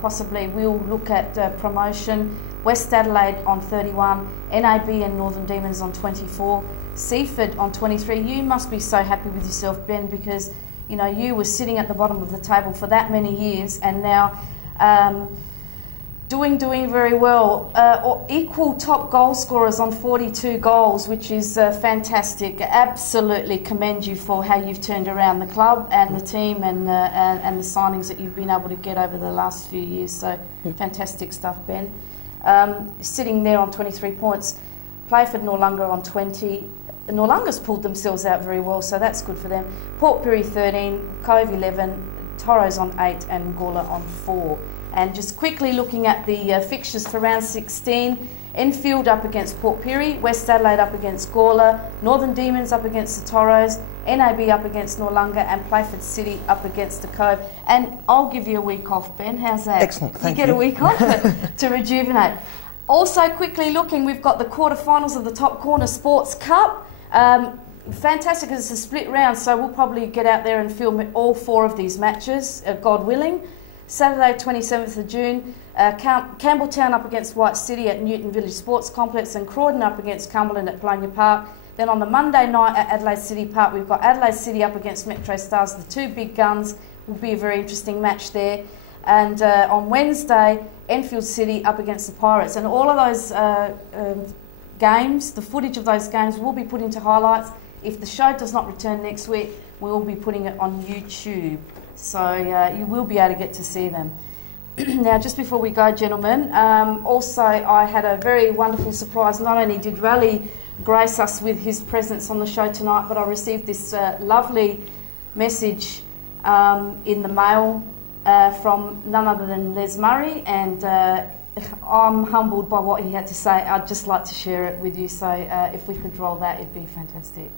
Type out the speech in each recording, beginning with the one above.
possibly will look at promotion. West Adelaide on 31, NAB and Northern Demons on 24, Seaford on 23. You must be so happy with yourself, Ben, because you know you were sitting at the bottom of the table for that many years, and now doing very well. Equal top goal scorers on 42 goals, which is fantastic. Absolutely commend you for how you've turned around the club and the team and the signings that you've been able to get over the last few years. So fantastic stuff, Ben. Sitting there on 23 points, Playford Noarlunga on 20. Noarlunga's pulled themselves out very well, so that's good for them. Port Pirie 13, Cove 11, Torres on 8 and Gawler on 4. And just quickly looking at the fixtures for round 16, Enfield up against Port Pirie, West Adelaide up against Gawler, Northern Demons up against the Toros, NAB up against Noarlunga and Playford City up against the Cove. And I'll give you a week off, Ben. How's that? Excellent, thank you. You get a week off to rejuvenate. Also quickly looking, we've got the quarterfinals of the Top Corner Sports Cup. Fantastic, it's a split round, so we'll probably get out there and film all 4 of these matches, God willing. Saturday 27th of June, Campbelltown up against White City at Newton Village Sports Complex and Croydon up against Cumberland at Blaney Park. Then on the Monday night at Adelaide City Park, we've got Adelaide City up against Metro Stars, the 2 big guns. Will be a very interesting match there. And on Wednesday, Enfield City up against the Pirates. And all of those games, the footage of those games will be put into highlights. If the show does not return next week, we will be putting it on YouTube. So you will be able to get to see them. Now, just before we go, gentlemen, also I had a very wonderful surprise. Not only did Rale grace us with his presence on the show tonight, but I received this lovely message in the mail from none other than Les Murray, and I'm humbled by what he had to say. I'd just like to share it with you, so if we could roll that, it'd be fantastic.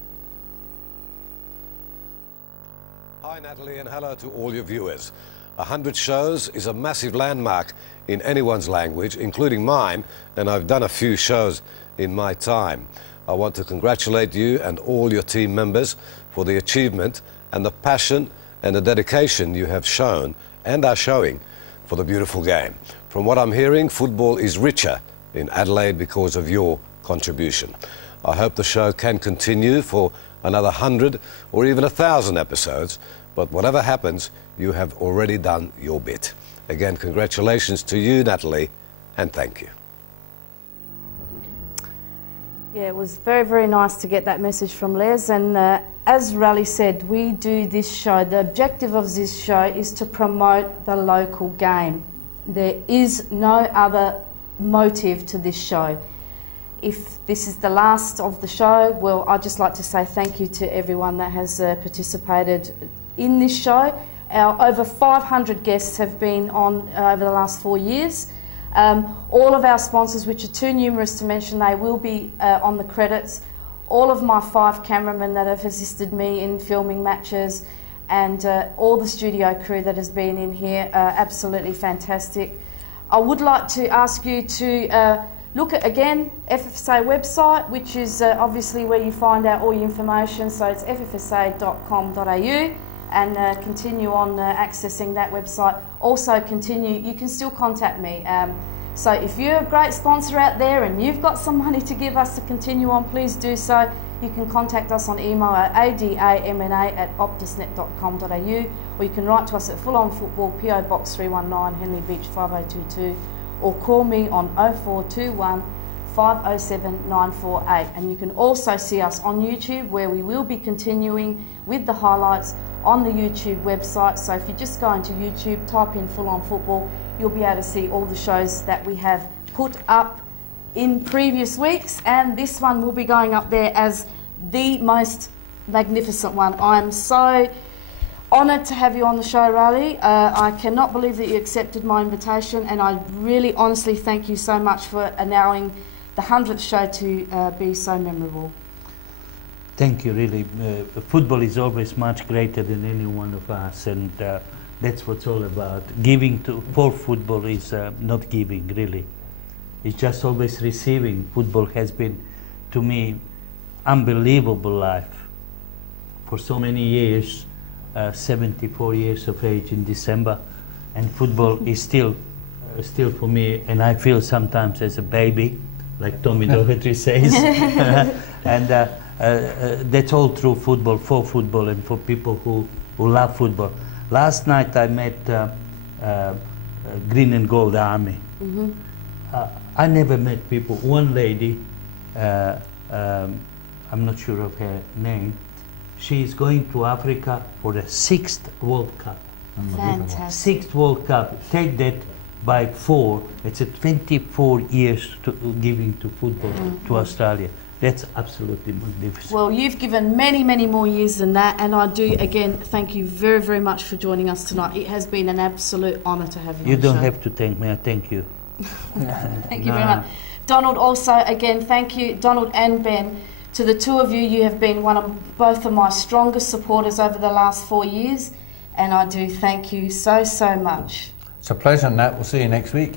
Hi Natalie, and hello to all your viewers. 100 shows is a massive landmark in anyone's language, including mine, and I've done a few shows in my time. I want to congratulate you and all your team members for the achievement and the passion and the dedication you have shown and are showing for the beautiful game. From what I'm hearing, football is richer in Adelaide because of your contribution. I hope the show can continue for another 100 or even 1,000 episodes, but whatever happens, you have already done your bit. Again, congratulations to you, Natalie, and thank you. Yeah, it was very nice to get that message from Les, and as Rale said, we do this show. The objective of this show is to promote the local game. There is no other motive to this show. If this is the last of the show, well, I'd just like to say thank you to everyone that has participated in this show. Our over 500 guests have been on over the last 4 years. All of our sponsors, which are too numerous to mention, they will be on the credits. All of my 5 cameramen that have assisted me in filming matches, and all the studio crew that has been in here, absolutely fantastic. I would like to ask you to look at, again, FFSA website, which is obviously where you find out all your information. So it's ffsa.com.au, and continue on accessing that website. Also you can still contact me. So if you're a great sponsor out there and you've got some money to give us to continue on, please do so. You can contact us on email at adamna@optusnet.com.au, or you can write to us at Full On Football, PO Box 319, Henley Beach 5022, or call me on 0421 507 948. And you can also see us on YouTube, where we will be continuing with the highlights on the YouTube website. So if you just go into YouTube, type in Full On Football, you'll be able to see all the shows that we have put up in previous weeks, and this one will be going up there as the most magnificent one. I'm so honoured to have you on the show, Rale. I cannot believe that you accepted my invitation, and I really honestly thank you so much for allowing the 100th show to be so memorable. Thank you, really. Football is always much greater than any one of us, and that's what it's all about. Giving for football is not giving, really. It's just always receiving. Football has been, to me, unbelievable life for so many years. 74 years of age in December, and football is still still for me, and I feel sometimes as a baby, like Tommy Doherty says. And that's all through football, for football, and for people who love football. Last night I met Green and Gold Army. I never met people. One lady, I'm not sure of her name, she is going to Africa for the 6th World Cup. Fantastic. 6th World Cup. Take that by 4. It's a 24 years to giving to football to Australia. That's absolutely magnificent. Well, you've given many, many more years than that, and I do, again, thank you very, very much for joining us tonight. It has been an absolute honour to have you You on the don't show. have to thank me, I thank you. Thank you very much. Donald, also, again, thank you, Donald and Ben. To the two of you, you have been both of my strongest supporters over the last 4 years, and I do thank you so, so much. It's a pleasure, Nat. We'll see you next week.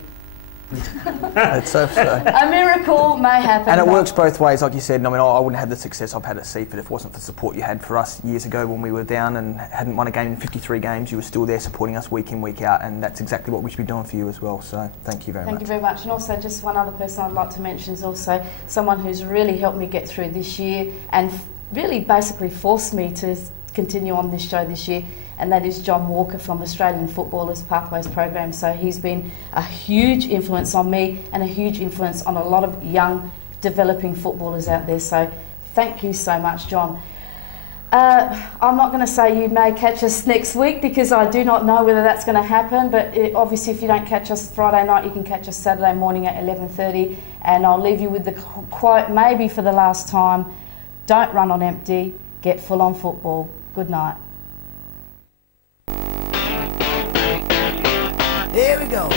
Let's hope so. A miracle may happen. And it but- works both ways, like you said. I mean, I wouldn't have had the success I've had at Seaford if it wasn't for the support you had for us years ago when we were down and hadn't won a game in 53 games. You were still there supporting us week in, week out, and that's exactly what we should be doing for you as well. So thank you very much. Thank you very much. And also, just one other person I'd like to mention is also someone who's really helped me get through this year and really basically forced me to continue on this show this year, and that is John Walker from Australian Footballers Pathways Program. So he's been a huge influence on me and a huge influence on a lot of young developing footballers out there. So thank you so much, John. I'm not going to say you may catch us next week because I do not know whether that's going to happen, but obviously if you don't catch us Friday night, you can catch us Saturday morning at 11:30, and I'll leave you with the quote, maybe for the last time: don't run on empty, get full on football. Good night. Here we go.